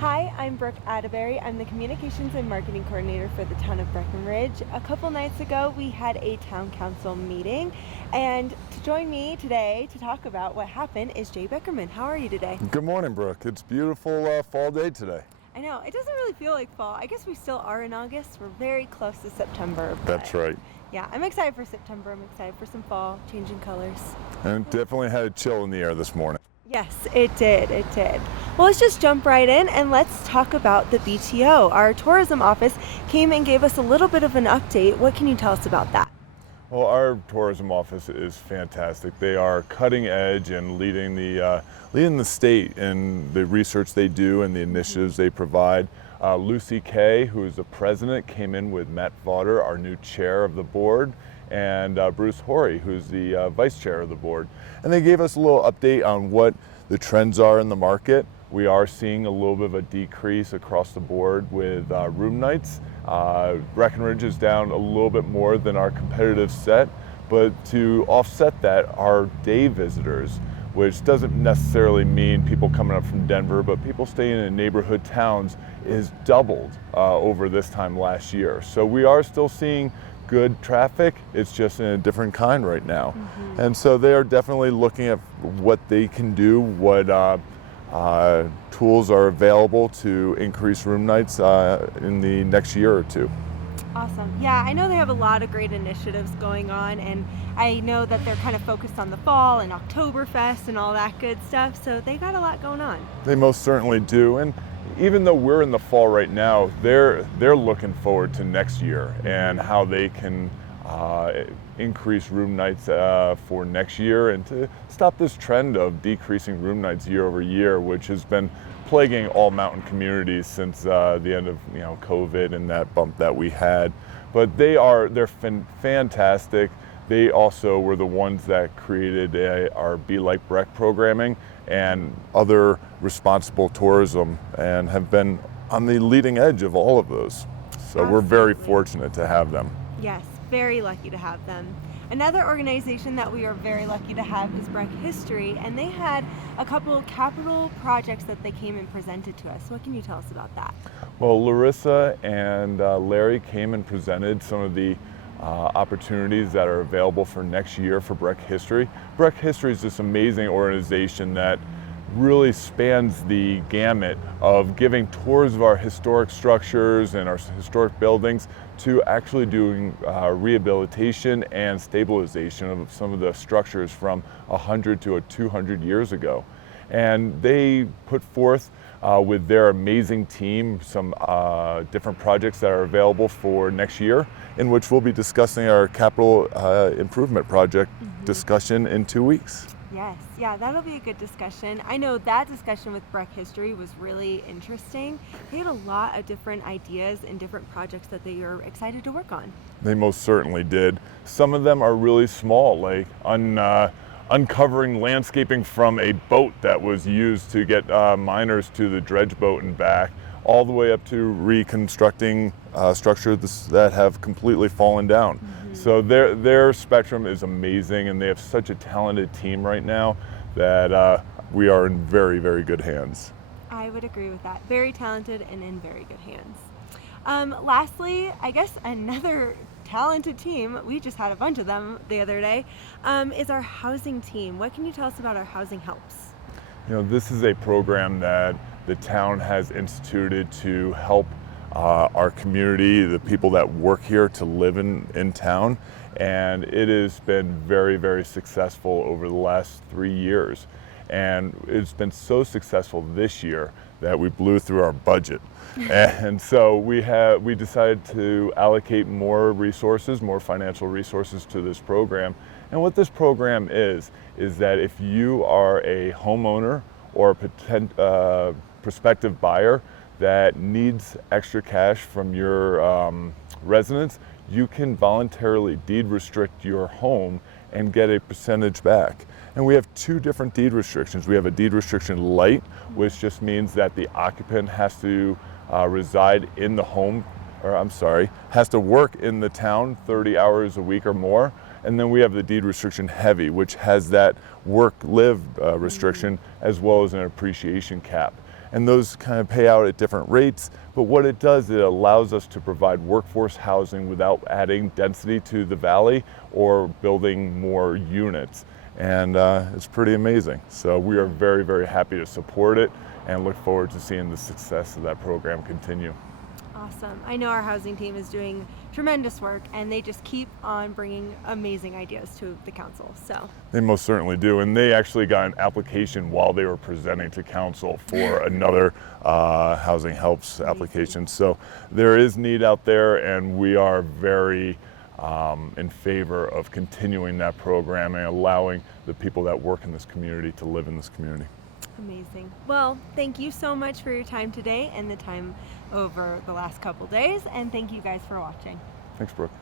Hi, I'm Brooke Atterbury. I'm the Communications and Marketing Coordinator for the town of Breckenridge. A couple nights ago, we had a town council meeting, and to join me today to talk about what happened is Jay Beckerman. How are you today? Good morning, Brooke. It's a beautiful fall day today. I know, it doesn't really feel like fall. I guess we still are in August. We're very close to September. That's right. Yeah, I'm excited for September. I'm excited for some fall, changing colors. And definitely had a chill in the air this morning. Yes, it did. It did. Well, let's just jump right in and let's talk about the BTO. Our tourism office came and gave us a little bit of an update. What can you tell us about that? Well, our tourism office is fantastic. They are cutting edge and leading the state in the research they do and the initiatives they provide. Lucy Kay, who is the president, came in with Matt Vaughter, our new chair of the board, and Bruce Horry, who's the vice chair of the board. And they gave us a little update on what the trends are in the market. We are seeing a little bit of a decrease across the board with room nights. Breckenridge is down a little bit more than our competitive set, but to offset that, our day visitors, which doesn't necessarily mean people coming up from Denver, but people staying in neighborhood towns, is doubled over this time last year. So we are still seeing good traffic, it's just in a different kind right now. And so they are definitely looking at what they can do, what tools are available to increase room nights in the next year or two. Awesome. Yeah, I know they have a lot of great initiatives going on, and I know that they're kind of focused on the fall and Oktoberfest and all that good stuff, so they got a lot going on. They most certainly do. And even though we're in the fall right now, they're looking forward to next year and how they can increase room nights for next year and to stop this trend of decreasing room nights year over year, which has been plaguing all mountain communities since the end of COVID and that bump that we had. But they're fantastic. They also were the ones that created our Be Like Breck programming and other responsible tourism and have been on the leading edge of all of those. So We're very fortunate to have them. Yes, very lucky to have them. Another organization that we are very lucky to have is Breck History, and they had a couple capital projects that they came and presented to us. What can you tell us about that? Well, Larissa and Larry came and presented some of the opportunities that are available for next year for Breck History. Breck History is this amazing organization that really spans the gamut of giving tours of our historic structures and our historic buildings to actually doing rehabilitation and stabilization of some of the structures from 100 to 200 years ago. And they put forth with their amazing team some different projects that are available for next year, in which we'll be discussing our capital improvement project discussion in 2 weeks. Yes, yeah, that'll be a good discussion. I know that discussion with Breck History was really interesting. They had a lot of different ideas and different projects that they are excited to work on. They most certainly did. Some of them are really small, like uncovering landscaping from a boat that was used to get miners to the dredge boat and back, all the way up to reconstructing structures that have completely fallen down. So their spectrum is amazing, and they have such a talented team right now that we are in very, very good hands. I would agree with that. Very talented and in very good hands. Lastly, I guess another talented team, we just had a bunch of them the other day, is our housing team. What can you tell us about our Housing Helps? This is a program that the town has instituted to help our community, the people that work here, to live in town. And it has been very, very successful over the last 3 years. And it's been so successful this year that we blew through our budget. And so we decided to allocate more resources, more financial resources to this program. And what this program is that if you are a homeowner or a prospective buyer that needs extra cash from your residence, you can voluntarily deed restrict your home and get a percentage back. And we have 2 different deed restrictions. We have a deed restriction light, which just means that the occupant has to reside in the home, has to work in the town 30 hours a week or more. And then we have the deed restriction heavy, which has that work-live restriction as well as an appreciation cap. and those kind of pay out at different rates. But what it does, it allows us to provide workforce housing without adding density to the valley or building more units. And it's pretty amazing. So we are very, very happy to support it and look forward to seeing the success of that program continue. Awesome. I know our housing team is doing tremendous work, and they just keep on bringing amazing ideas to the council. So They most certainly do, and they actually got an application while they were presenting to council for another housing helps application. So there is need out there, and we are very in favor of continuing that program and allowing the people that work in this community to live in this community. amazing. Well, thank you so much for your time today and the time over the last couple days, and thank you guys for watching. Thanks, Brooke.